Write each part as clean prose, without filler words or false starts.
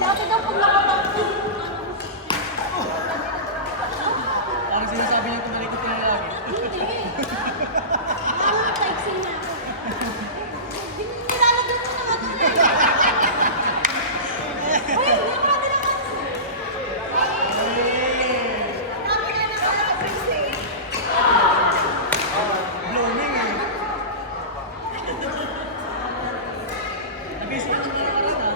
Si ate daw pag nakapag... Parang sinasabi niya tumalikot na lagi. Hindi. Taxi na ako. Nilalagyan mo naman ito na. Uy, hindi ka din naman. Dami na naman ako taxi. Blooming eh. Nabisi ako na naman ah.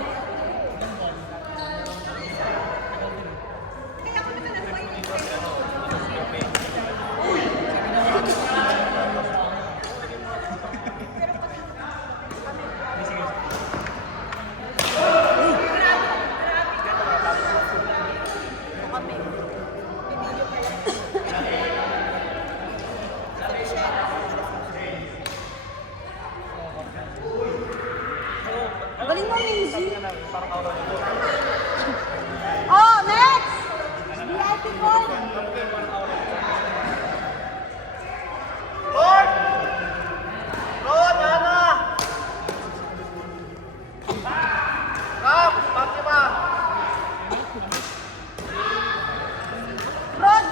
Galing mo, Maisie. Oh, next! VIP call. Lord! Lord, Ana! Kap, Fatima! Rod!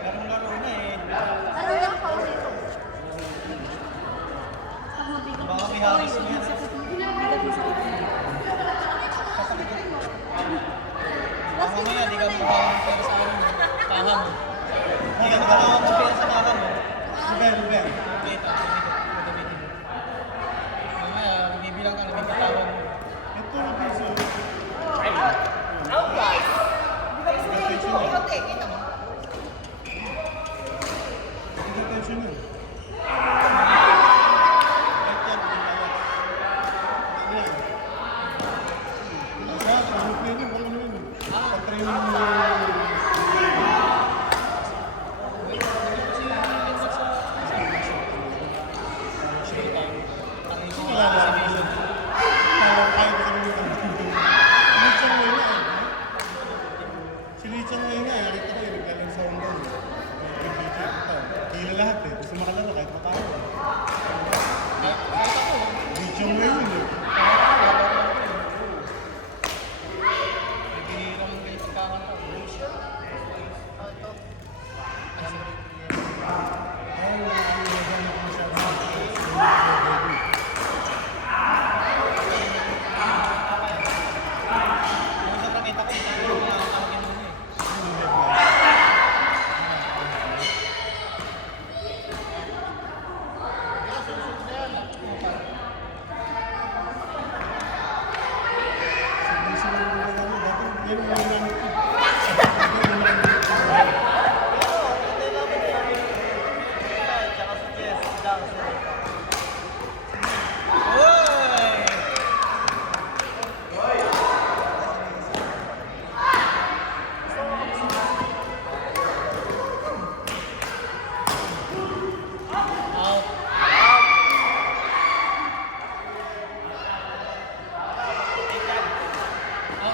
Larong-laro na eh. Ano yung call? Baka may hagis mo yan. Baka mamaya di ka mukha ng pera sa akin. Kaha mo. Di ka mukha ng pera sa kaha mo. Ruben. Kita, gagamitin mo. Mamaya, bibilang ka, nabibitawan mo. Ito na piso. Attention yun. Lahat eh. Gusto makalala kahit matalo. Video mo yun eh. Naghihirang ng ganyan pagkakanta. Ay, nagagana ko masyado. Ano sa pakita ko, ito yung mga tawagin mo eh.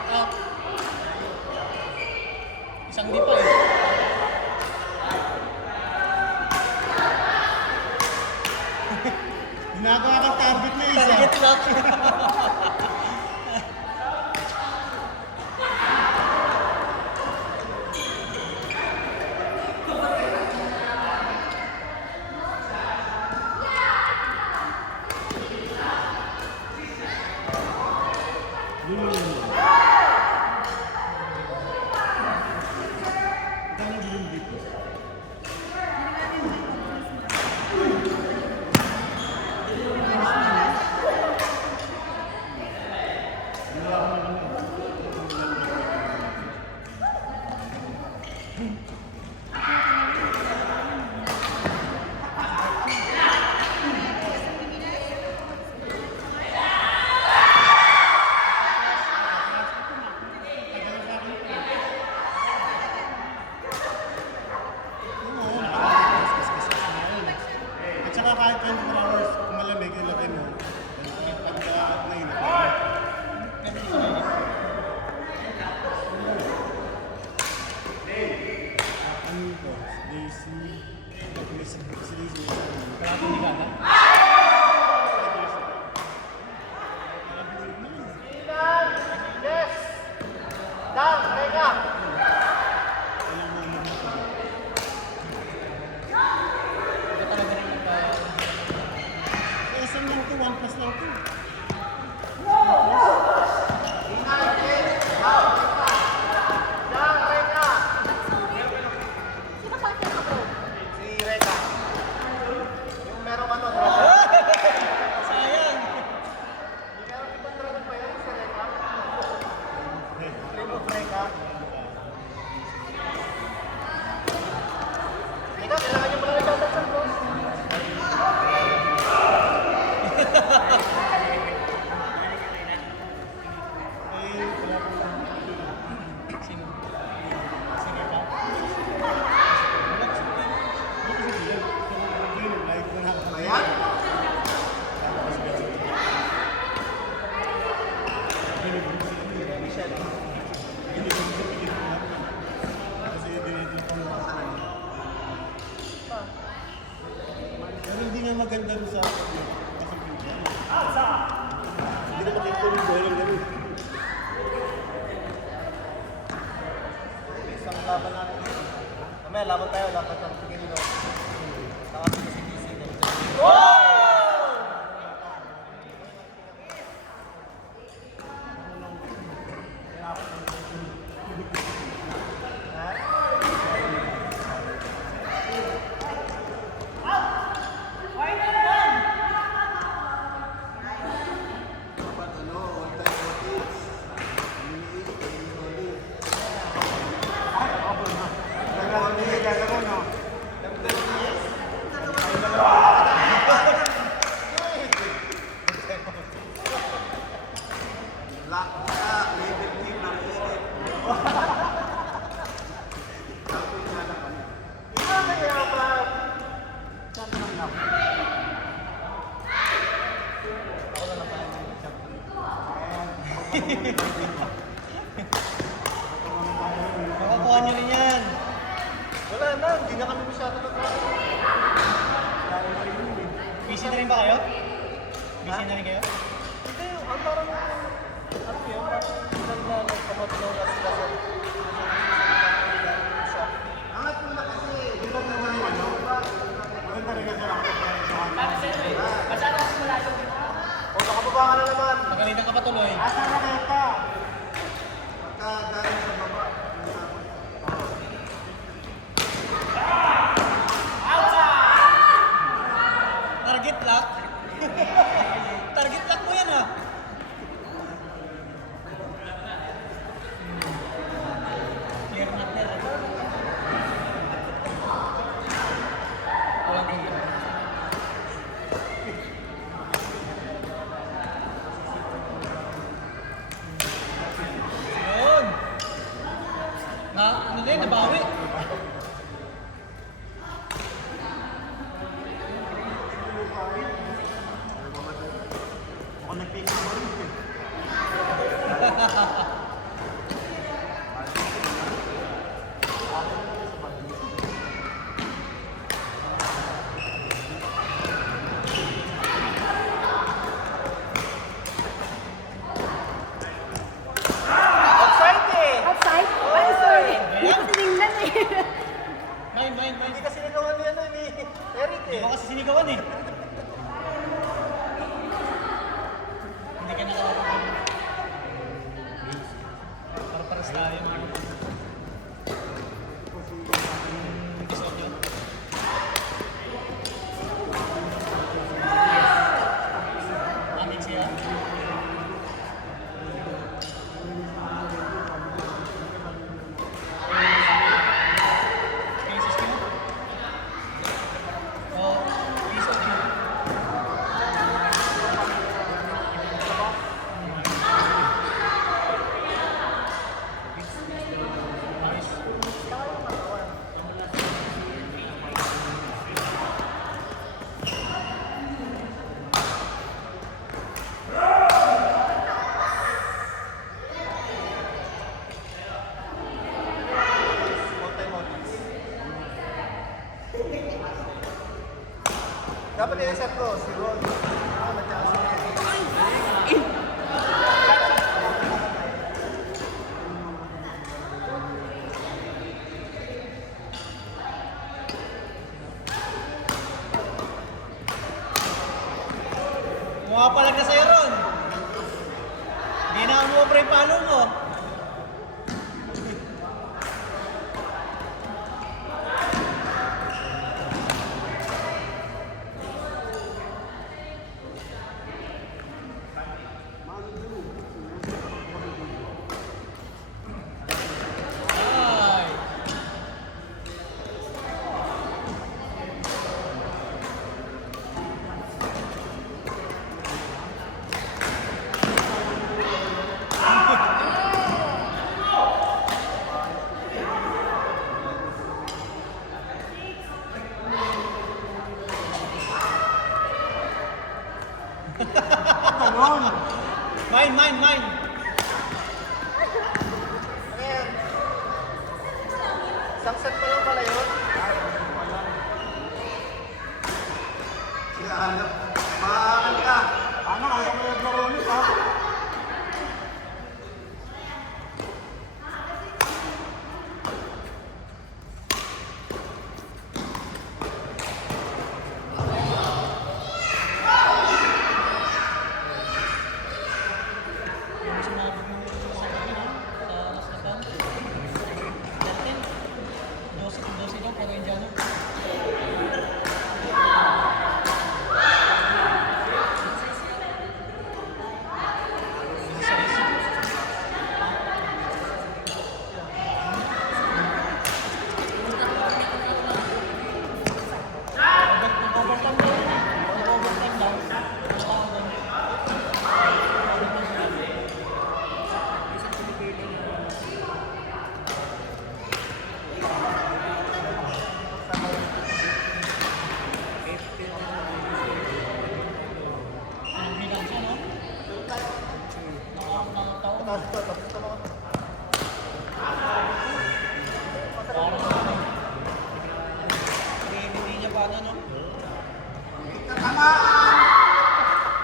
Out. Isang di pa eh. Ginagawa kang target na isa. Target lock. At saka kahit 24 hours, kung malamig, ilagay mo. Pagka at 9, na makikita yung bola laro. Isang laban natin. Mamaya, laban tayo. Laban ng Pilipino. Saka si DC. Makukuha nyo rin yan. Wala na, hindi na kami masyado nag-ano. Busy na rin ba kayo? Busy na rin kayo? Hindi, ang parang, ano yun, parang nagpamatunaw na sila sa Angat mo na kasi, di ba naman yung ano? Maganda rin kasi ako. O, nakababa ka na naman. Magalitan ka pa tuloy. Asa na kayo ka? Pagkagaling sa baba. Target lock? Target lock mo yan ah. Clear na clear. Walang ganyan. Yun! Na, ano din, nabawi. Ako nag-pick mo rin eh. Outside eh! Outside? Ay, sorry. Hindi ko tinignan eh. Mine. Hindi kasi sinigawan niya na ni Eric eh. Hindi mo kasi sinigawan eh. Hindi ka nakakapag. Para-paras tayo. Gusto nyo? Amig siya. Cases ka na? Oh, piso nyo. Dapat i-reset ko, si Ron. Pumapalag na sa'yo, Ron. Hindi na mo pre palo mo. Ay. Ganon! Mine. Isang set pa lang pala yun. Maaangat ka. Ano, kaya mo naglaro ulit ha? Sumabog ng sa last na bang. 12 daw, pero Indiano. Hindi niya pa ano, no?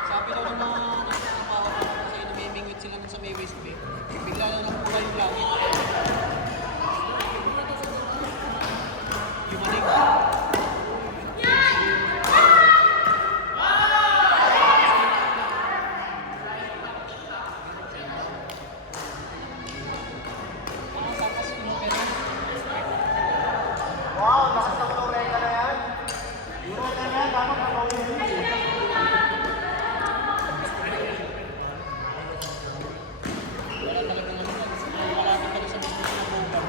Sabi daw ng mga nagtatrabaho kasi namimingwit sila sa may waist bay. Bigla na lang pula yung langit. Yung maling. Tapos inopera. Wow, lakas ng Lorena na yan. Yung Lorena na yan, dapat nakawin yun. Wala talagang ano yan. Wala ka pala sa mga program.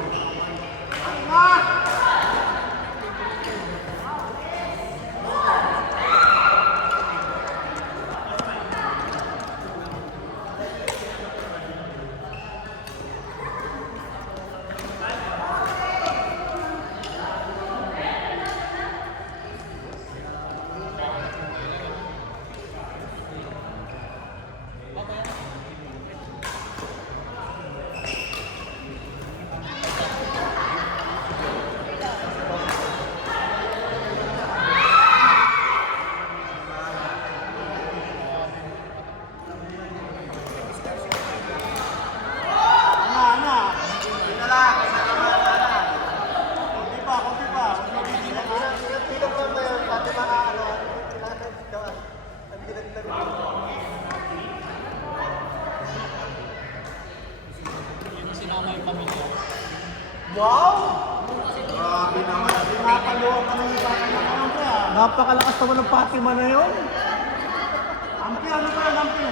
Ano? Ito lang, isa naman. Kunti pa, kunti pa. Ilog lang ba yun? Pati mga ano, ang dinagdag. Yun ang sinama yung pamilya. Wow! Grabe naman. Pinapaluwag ka ng isa ka na. Napakalakas naman ng Fatima na yun. Ampi, ano ba yan, Ampi?